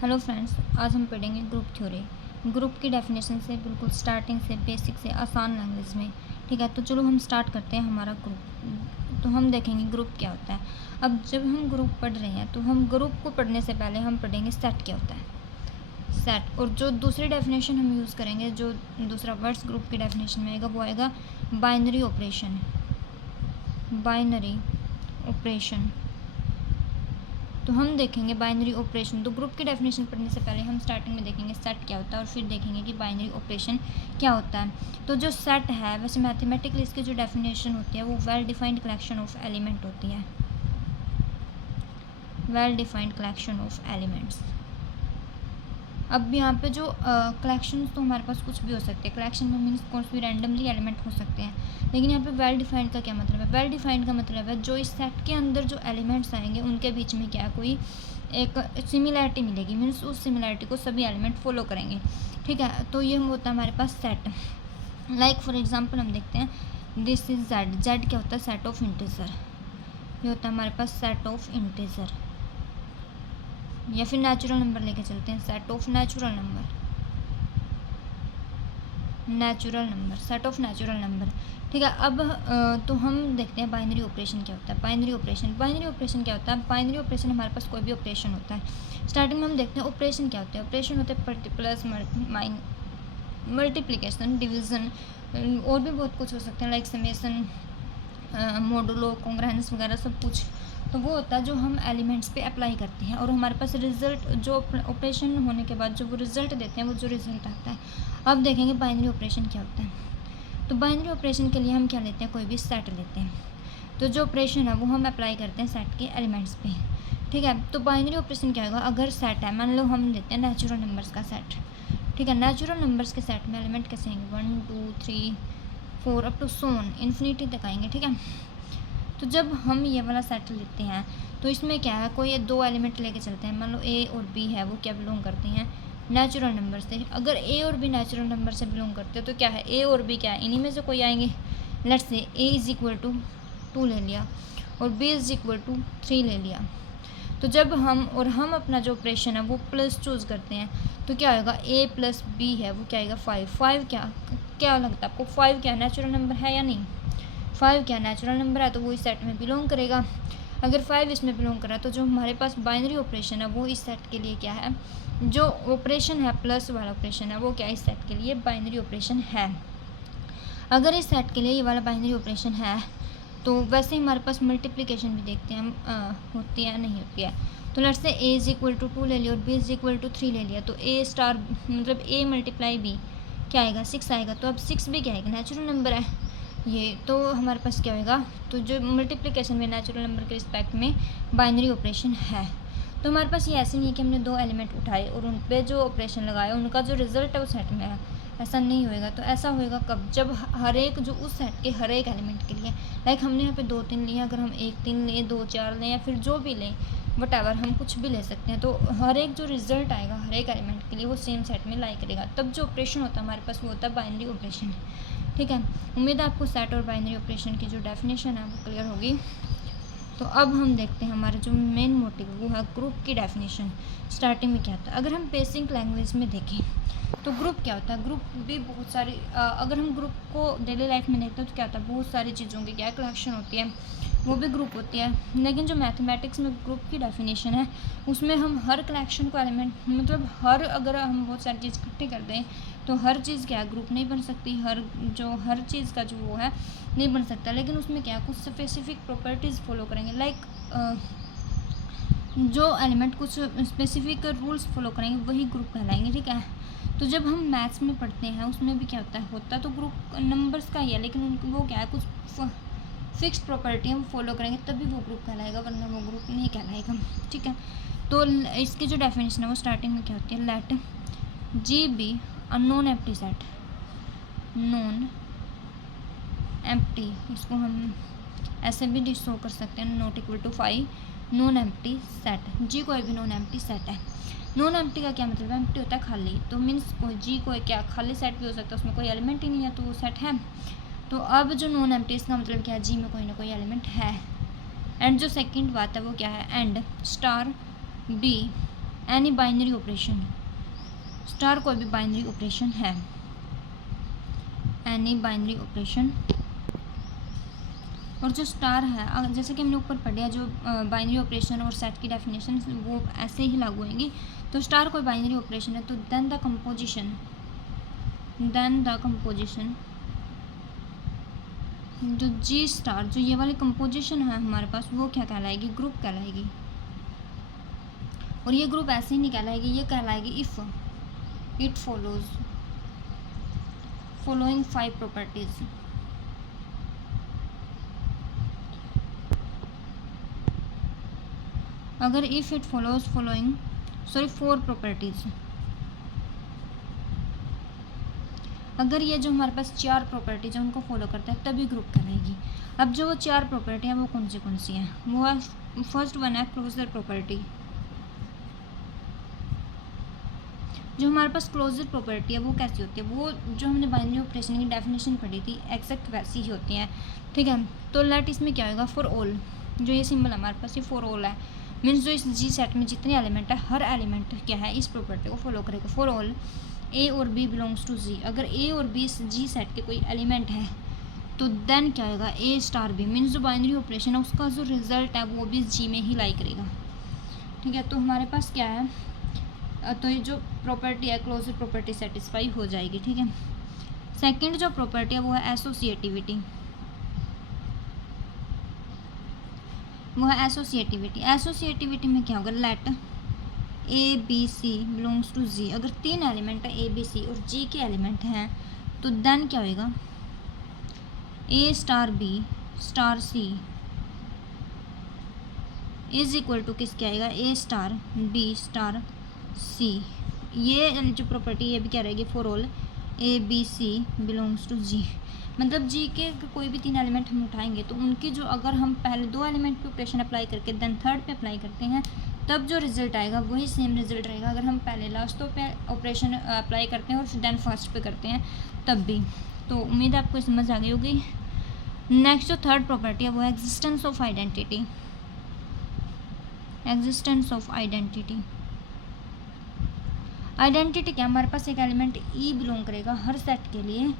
Hello friends, आज हम पढ़ेंगे ग्रुप थ्योरी। ग्रुप की डेफिनेशन से बिल्कुल स्टार्टिंग से बेसिक से आसान लैंग्वेज में। ठीक है, तो चलो हम स्टार्ट करते हैं हमारा ग्रुप। तो हम देखेंगे ग्रुप क्या होता है। अब जब हम ग्रुप पढ़ रहे हैं तो हम ग्रुप को पढ़ने से पहले हम पढ़ेंगे सेट क्या होता है। सेट, और जो दूसरी डेफिनेशन हम यूज़ करेंगे, जो दूसरा वर्ड्स ग्रुप की डेफिनेशन में आएगा वो आएगा बाइनरी ऑपरेशन। बाइनरी ऑपरेशन, तो हम देखेंगे बाइनरी ऑपरेशन। तो ग्रुप की डेफिनेशन पढ़ने से पहले हम स्टार्टिंग में देखेंगे सेट क्या होता है और फिर देखेंगे कि बाइनरी ऑपरेशन क्या होता है। तो जो सेट है, वैसे मैथमेटिकली इसकी जो डेफिनेशन होती है वो well defined collection of element होती है। Well defined collection of elements. अब यहाँ पे जो कलेक्शन तो हमारे पास कुछ भी हो सकते हैं। कलेक्शन में मीन्स कौन भी रैंडमली एलिमेंट हो सकते हैं, लेकिन यहाँ पे वेल डिफाइंड का क्या मतलब है। वेल डिफाइंड का मतलब है जो इस सेट के अंदर जो एलिमेंट्स आएंगे उनके बीच में क्या कोई एक सिमिलैरिटी मिलेगी, मीन्स उस सिमिलैरिटी को सभी एलिमेंट फॉलो करेंगे। ठीक है, तो ये होता है हमारे पास सेट। लाइक फॉर एग्जाम्पल हम देखते हैं दिस इज जेड। जेड क्या होता है? Set of integer. ये होता है हमारे पास सेट ऑफ इंटीजर। या फिर नेचुरल नंबर लेके चलते हैं, set of natural number. Natural number, set of natural number. ठीक है, अब तो हम देखते हैं बाइनरी ऑपरेशन क्या होता है। बाइनरी ऑपरेशन क्या होता है? बाइनरी ऑपरेशन हमारे पास कोई भी ऑपरेशन होता है। स्टार्टिंग में हम देखते हैं ऑपरेशन क्या होता है। ऑपरेशन होते हैं प्लस, मल्टीप्लिकेशन, डिवीजन, और भी बहुत कुछ हो सकते हैं, लाइक समेसन, मॉडुलो, कॉन्ग्रेंस वगैरह सब कुछ। तो वो होता है जो हम एलिमेंट्स पे अप्लाई करते हैं और हमारे पास रिजल्ट, जो ऑपरेशन होने के बाद जो वो रिजल्ट देते हैं, वो जो रिजल्ट आता है। अब देखेंगे बाइनरी ऑपरेशन क्या होता है। तो बाइनरी ऑपरेशन के लिए हम क्या लेते हैं? कोई भी सेट लेते हैं। तो जो ऑपरेशन है वो हम अप्लाई करते हैं सेट के एलिमेंट्स पे। ठीक है, तो बाइनरी ऑपरेशन क्या होगा? अगर सेट है, मान लो हम लेते हैं नेचुरल नंबर्स का सेट। ठीक है, नेचुरल नंबर्स के सेट में एलिमेंट कैसे आएंगे? 1 2 3 4 अप टू सोन इन्फिनिटी तक आएंगे। ठीक है, तो जब हम ये वाला सेट लेते हैं तो इसमें क्या है, कोई दो एलिमेंट लेके चलते हैं। मान लो ए और बी है, वो क्या बिलोंग करते हैं? नेचुरल नंबर से। अगर ए और बी नेचुरल नंबर से बिलोंग करते हो तो क्या है, ए और बी क्या है, इन्हीं में से कोई आएंगे। Let's say A is equal to 2 ले लिया और बी इज इक्वल टू 3 ले लिया। तो जब हम अपना जो ऑपरेशन है वो प्लस चूज़ करते हैं तो क्या होगा? ए प्लस बी है वो क्या आएगा? 5। 5 क्या लगता है आपको? 5 क्या नेचुरल नंबर है या नहीं? 5 क्या नेचुरल नंबर है, तो वो इस सेट में बिलोंग करेगा। अगर 5 इसमें बिलोंग करा तो जो हमारे पास बाइनरी ऑपरेशन है वो इस सेट के लिए क्या है? जो ऑपरेशन है प्लस वाला ऑपरेशन है वो क्या इस सेट के लिए बाइनरी ऑपरेशन है। अगर इस सेट के लिए ये वाला बाइनरी ऑपरेशन है तो वैसे ही हमारे पास मल्टीप्लिकेशन भी देखते हैं हम होती है नहीं होती है। तो let's say A is equal to 2 ले लिया और बी इज इक्वल टू 3 ले लिया, तो ए स्टार मतलब ए मल्टीप्लाई बी क्या आएगा? 6 आएगा। तो अब 6 भी क्या आएगा? नेचुरल नंबर है ये। तो हमारे पास क्या होगा? तो जो मल्टीप्लिकेशन में नेचुरल नंबर के रिस्पेक्ट में बाइनरी ऑपरेशन है। तो हमारे पास ये ऐसे नहीं है कि हमने दो एलिमेंट उठाए और उन पे जो ऑपरेशन लगाया उनका जो रिजल्ट है वो सेट में है, ऐसा नहीं होएगा। तो ऐसा होएगा कब? जब हर एक जो उस सेट के हर एक एलिमेंट के लिए, लाइक हमने यहाँ पे 2 3 लिए, अगर हम 1 3 लें, 2 4 लें, या फिर जो भी लें, वटएवर हम कुछ भी ले सकते हैं, तो हर एक जो रिजल्ट आएगा हर एक एलिमेंट के लिए वो सेम सेट में लाई करेगा। तब जो ऑपरेशन होता है हमारे पास वो होता है बाइनरी ऑपरेशन। ठीक है, उम्मीद है आपको सेट और बाइनरी ऑपरेशन की जो डेफिनेशन है वो क्लियर होगी। तो अब हम देखते हैं हमारा जो मेन मोटिव वो है ग्रुप की डेफिनेशन। स्टार्टिंग में क्या होता है? अगर हम बेसिक लैंग्वेज में देखें तो ग्रुप क्या होता है? ग्रुप भी बहुत सारी अगर हम ग्रुप को डेली लाइफ में देखते हैं तो क्या होता है? बहुत सारी चीज़ों की क्या कलेक्शन होती है, वो भी ग्रुप होती है। लेकिन जो मैथमेटिक्स में ग्रुप की डेफिनेशन है उसमें हम हर कलेक्शन को एलिमेंट, मतलब अगर हम बहुत सारी चीज़ इकट्ठी कर दें तो हर चीज़ क्या ग्रुप नहीं बन सकती। हर चीज़ का जो वो है नहीं बन सकता, लेकिन उसमें क्या कुछ स्पेसिफिक प्रॉपर्टीज़ फॉलो करेंगे। लाइक जो एलिमेंट कुछ स्पेसिफिक रूल्स फॉलो करेंगे वही ग्रुप कहलाएंगे। ठीक है, तो जब हम मैथ्स में पढ़ते हैं उसमें भी क्या होता है तो ग्रुप नंबर्स का ही है, लेकिन उनको वो क्या है कुछ फिक्स्ड प्रॉपर्टी हम फॉलो करेंगे तभी वो ग्रुप कहलाएगा, वरना वो ग्रुप नहीं कहलाएगा। ठीक है, तो इसकी जो डेफिनेशन है वो स्टार्टिंग में क्या होती है? Let G be a non empty set. Non empty, इसको हम ऐसे भी शो कर सकते हैं, not equal to 5 non empty set. G कोई भी नॉन एम्प्टी सेट है। नॉन एम्प्टी का क्या मतलब है? एम्प्टी होता है खाली, तो मीन्स कोई क्या खाली सेट भी हो सकता है, उसमें कोई एलिमेंट ही नहीं है तो वो सेट है। तो अब जो नॉन एम्प्टी इसका मतलब क्या है? जी में कोई ना कोई एलिमेंट है। एंड जो सेकंड बात है वो क्या है? And star be any binary operation, star कोई भी बाइनरी ऑपरेशन है, एनी बाइनरी ऑपरेशन। और जो स्टार है, जैसे कि हमने ऊपर पढ़ा जो बाइनरी ऑपरेशन और सेट की डेफिनेशन वो ऐसे ही लागू होंगी। तो स्टार कोई बाइनरी ऑपरेशन है तो देन द कंपोजिशन जो जी स्टार, जो ये वाली कंपोजिशन है हमारे पास, वो क्या कहलाएगी, ग्रुप कहलाएगी। और ये ग्रुप ऐसे ही नहीं कहलाएगी, ये कहलाएगी इफ़ इट फॉलोइंग 5 प्रॉपर्टीज। अगर इफ़ इट फॉलोज 4 प्रॉपर्टीज, अगर ये जो हमारे पास 4 प्रॉपर्टीज है उनको फॉलो करता है तभी ग्रुप कहलाएगी। अब जो वो 4 प्रॉपर्टी हैं वो कौन सी हैं, वो है फर्स्ट वन है क्लोजर प्रॉपर्टी। जो हमारे पास क्लोजर प्रॉपर्टी है वो कैसी होती है, वो जो हमने बाइनरी ऑपरेशन की डेफिनेशन पढ़ी थी एग्जैक्ट वैसी ही होती हैं, ठीक है। तो लेट इसमें क्या होगा, फॉर ऑल, जो ये सिंबल हमारे पास ये फॉर ऑल है, मीन्स जो इस जी सेट में जितने एलिमेंट है हर एलिमेंट क्या है इस प्रॉपर्टी को फॉलो करेगा। फॉर ऑल ए और बी बिलोंग्स टू जी, अगर ए और बी इस जी सेट के कोई एलिमेंट है तो देन क्या होगा, ए स्टार बी, मीन्स जो बाइनरी ऑपरेशन है उसका जो रिजल्ट है वो भी जी में ही लाई करेगा, ठीक है। तो हमारे पास क्या है, तो ये जो प्रॉपर्टी है क्लोजर प्रॉपर्टी सेटिस्फाई हो जाएगी, ठीक है। सेकंड जो प्रॉपर्टी है वो है एसोसिएटिविटी, एसोसिएटिविटी में क्या होगा, let A B C belongs to G, अगर 3 एलिमेंट है ए बी सी और जी के एलिमेंट हैं तो देन क्या होएगा, A star B star C is equal to किसके आएगा, A star B star C. ये जो प्रॉपर्टी ये भी क्या रहेगी, for all A B C belongs to G, मतलब जी के कोई भी 3 एलिमेंट हम उठाएंगे तो उनकी जो, अगर हम पहले 2 एलिमेंट पे ऑपरेशन अप्लाई करके देन थर्ड पे अप्लाई करते हैं तब जो रिजल्ट आएगा वही सेम रिजल्ट रहेगा। अगर हम पहले लास्ट पे ऑपरेशन अप्लाई करते हैं और देन फर्स्ट पे करते हैं तब भी। तो उम्मीद है आपको समझ आ गई होगी। नेक्स्ट जो थर्ड प्रॉपर्टी है वो है एग्जिस्टेंस ऑफ आइडेंटिटी। आइडेंटिटी क्या, हमारे पास एक एलिमेंट ई बिलोंग करेगा हर सेट के लिए,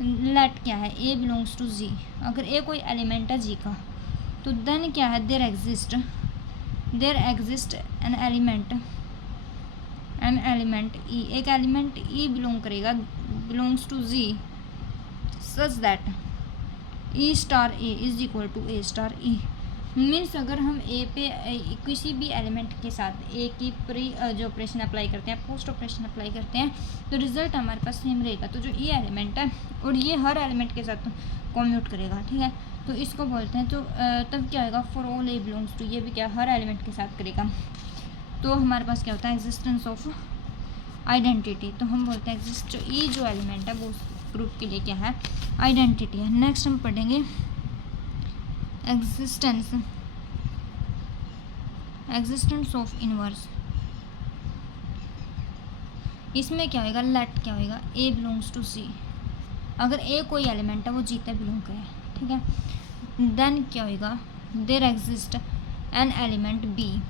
लेट क्या है, ए बिलोंग्स टू जी, अगर ए कोई एलिमेंट है जी का तो देन क्या है, there exist an element E, एक एलिमेंट ई बिलोंग करेगा belongs to G such that E star A is equal to A star E. Means अगर हम ए पे किसी भी एलिमेंट के साथ ए की प्री जो ऑपरेशन अप्लाई करते हैं, पोस्ट ऑपरेशन अप्लाई करते हैं तो रिजल्ट हमारे पास सेम रहेगा। तो जो ये एलिमेंट है और ये हर एलिमेंट के साथ कॉम्यूट करेगा, ठीक है, तो इसको बोलते हैं। तो तब क्या होगा, for all A belongs to, ये भी क्या हर एलिमेंट के साथ करेगा। तो हमारे पास क्या होता है, एग्जिस्टेंस ऑफ आइडेंटिटी। तो हम बोलते हैं एग्जिस्ट जो ई जो एलिमेंट है वो उस ग्रुप के लिए क्या है, आइडेंटिटी है। नेक्स्ट हम पढ़ेंगे एग्जिस्टेंस ऑफ इनवर्स। इसमें क्या होगा, लेट क्या होगा, ए बिलोंग्स टू सी, अगर ए कोई एलिमेंट है वो जी तक बिलोंग करे, ठीक है। देन क्या होगा, there exist an element B,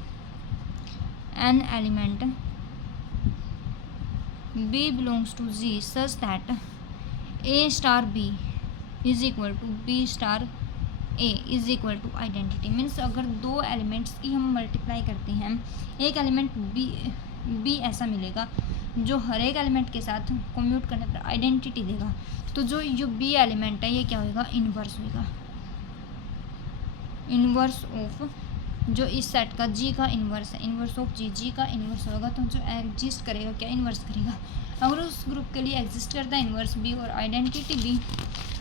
B belongs to G such that A star B is equal to B star A is equal to identity. Means अगर 2 एलिमेंट्स की हम मल्टीप्लाई करते हैं, एक एलिमेंट बी ऐसा मिलेगा जो हर एक एलिमेंट के साथ कम्यूट करने पर आइडेंटिटी देगा। तो जो बी एलिमेंट है ये क्या होगा, इन्वर्स होगा, इन्वर्स ऑफ जो इस सेट का जी का इन्वर्स है, इन्वर्स ऑफ जी का इन्वर्स होगा। तो जो एग्जिस्ट करेगा क्या, इन्वर्स करेगा। अगर उस ग्रुप के लिए एग्जिस्ट करता है इन्वर्स बी और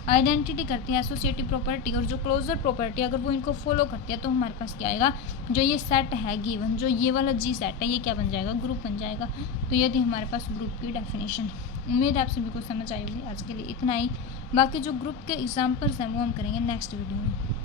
आइडेंटिटी करती है एसोसिएटिव प्रॉपर्टी और जो क्लोजर प्रॉपर्टी अगर वो इनको फॉलो करती है तो हमारे पास क्या आएगा, जो ये सेट है गिवन, जो ये वाला जी सेट है ये क्या बन जाएगा, ग्रुप बन जाएगा। तो ये थी हमारे पास ग्रुप की डेफिनेशन। उम्मीद है आप सभी को समझ आई होगी। आज के लिए इतना ही, बाकी जो ग्रुप के एग्जाम्पल्स हैं वो हम करेंगे नेक्स्ट वीडियो में।